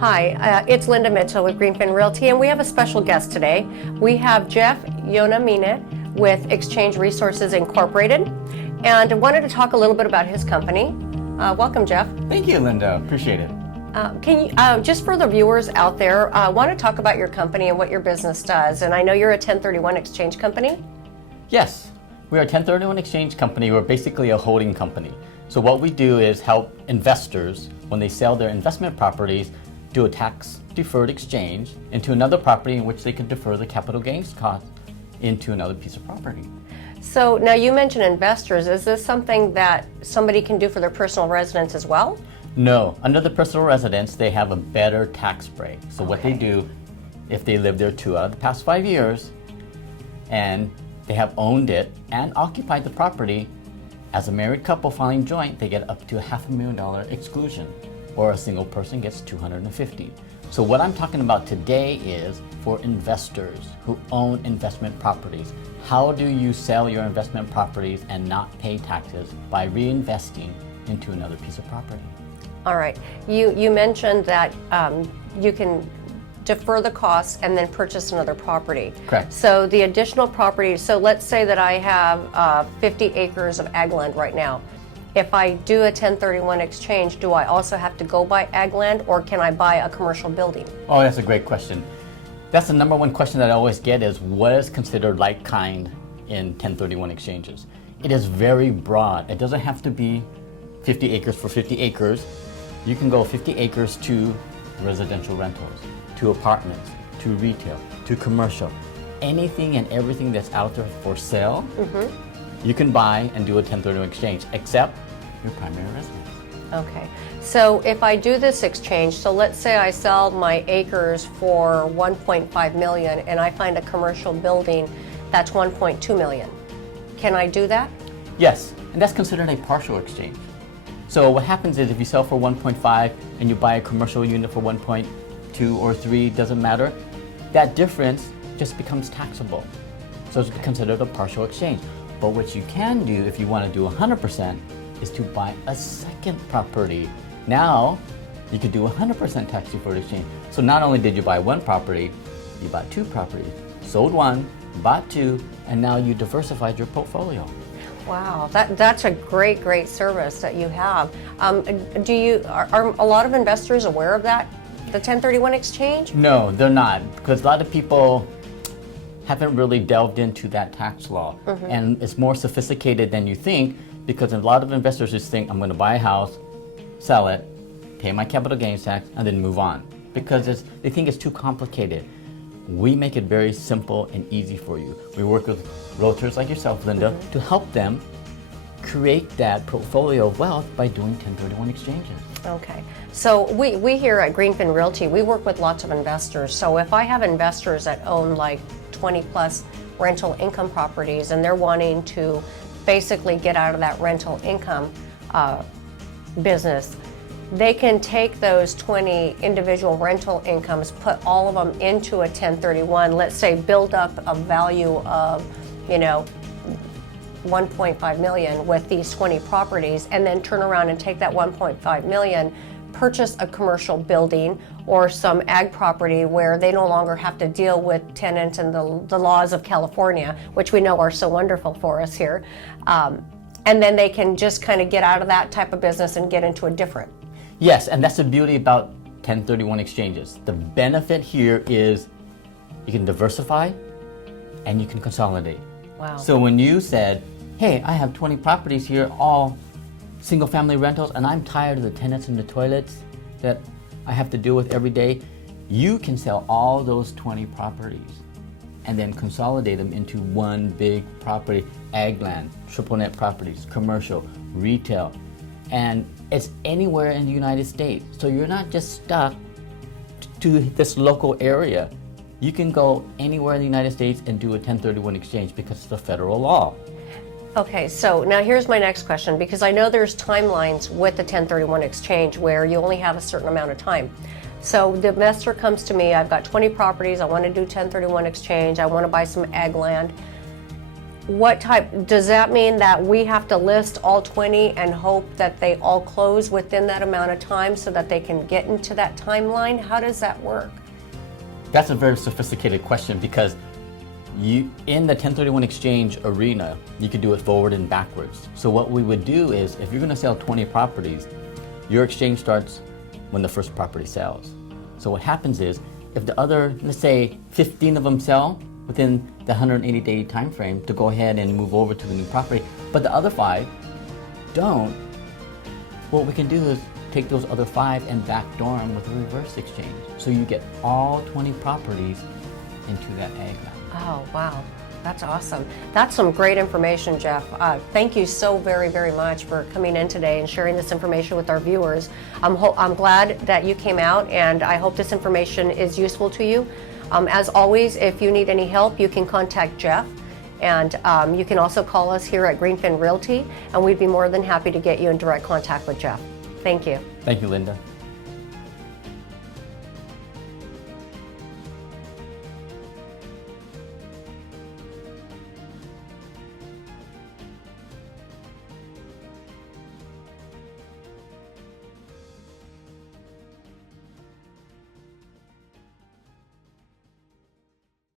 Hi, it's Linda Mitchell with Greenfin Realty, and we have a special guest today. We have Jeff Yonamine with Exchange Resources Incorporated, and I wanted to talk a little bit about his company. Welcome, Jeff. Thank you, Linda. Appreciate it. Can you, just for the viewers out there, want to talk about your company and what your business does? And I know you're a 1031 exchange company. Yes, we are a 1031 exchange company. We're basically a holding company. So what we do is help investors, when they sell their investment properties, do a tax-deferred exchange into another property in which they can defer the capital gains cost into another piece of property. So now you mentioned investors. Is this something that somebody can do for their personal residence as well? No, under the personal residence, they have a better tax break. So what they do, if they live there 2 out of the past 5 years, and they have owned it and occupied the property, as a married couple filing joint, they get up to a $500,000 exclusion, or a single person gets $250,000. So what I'm talking about today is for investors who own investment properties. How do you sell your investment properties and not pay taxes by reinvesting into another piece of property? All right. You mentioned that you can defer the costs and then purchase another property. Correct. So the additional property, so let's say that I have 50 acres of ag land right now. If I do a 1031 exchange, do I also have to go buy ag land, or can I buy a commercial building? Oh, that's a great question. That's the number one question that I always get is what is considered like kind in 1031 exchanges? It is very broad. It doesn't have to be 50 acres for 50 acres. You can go 50 acres to residential rentals, to apartments, to retail, to commercial. Anything and everything that's out there for sale, you can buy and do a 1031 exchange, except your primary residence. Okay. So if I do this exchange, so let's say I sell my acres for 1.5 million and I find a commercial building that's 1.2 million. Can I do that? Yes, and that's considered a partial exchange. So what happens is if you sell for 1.5 and you buy a commercial unit for 1.2 or 3, doesn't matter, that difference just becomes taxable. So it's considered a partial exchange. But what you can do if you want to do 100% is to buy a second property. Now you could do 100% tax deferred exchange. So not only did you buy one property, you bought 2 properties, sold one, bought 2, and now you diversified your portfolio. Wow, that's a great service that you have. Are a lot of investors aware of that, the 1031 exchange? No, they're not, because a lot of people haven't really delved into that tax law, and it's more sophisticated than you think, because a lot of investors just think, I'm going to buy a house, sell it, pay my capital gains tax, and then move on, because they think it's too complicated. We make it very simple and easy for you. We work with realtors like yourself, Linda, to help them create that portfolio of wealth by doing 1031 exchanges. Okay, so we here at Greenfin Realty, we work with lots of investors. So if I have investors that own like 20 plus rental income properties and they're wanting to basically get out of that rental income business, they can take those 20 individual rental incomes, put all of them into a 1031, let's say build up a value of, 1.5 million with these 20 properties, and then turn around and take that 1.5 million, purchase a commercial building or some ag property where they no longer have to deal with tenants and the laws of California, which we know are so wonderful for us here. And then they can just kind of get out of that type of business and get into a different. Yes, and that's the beauty about 1031 exchanges. The benefit here is you can diversify and you can consolidate. Wow. So when you said, hey, I have 20 properties here, all single family rentals, and I'm tired of the tenants and the toilets that I have to deal with every day, you can sell all those 20 properties and then consolidate them into one big property, ag land, triple net properties, commercial, retail, and it's anywhere in the United States. So you're not just stuck to this local area. You can go anywhere in the United States and do a 1031 exchange because it's a federal law. Okay, so now here's my next question, because I know there's timelines with the 1031 exchange where you only have a certain amount of time. So the investor comes to me, I've got 20 properties, I want to do 1031 exchange, I want to buy some ag land. what type, does that mean that we have to list all 20 and hope that they all close within that amount of time so that they can get into that timeline? How does that work? That's a very sophisticated question because you, in the 1031 exchange arena, you could do it forward and backwards. So what we would do is, if you're going to sell 20 properties, your exchange starts when the first property sells. So what happens is, if the other, let's say 15 of them sell within the 180-day time frame to go ahead and move over to the new property, but the other 5 don't, what we can do is take those other 5 and backdoor them with a reverse exchange. So you get all 20 properties into that ag land. Oh, wow. That's awesome. That's some great information, Jeff. Thank you so very, very much for coming in today and sharing this information with our viewers. I'm glad that you came out, and I hope this information is useful to you. As always, if you need any help, you can contact Jeff, and you can also call us here at Greenfin Realty, and we'd be more than happy to get you in direct contact with Jeff. Thank you. Thank you, Linda.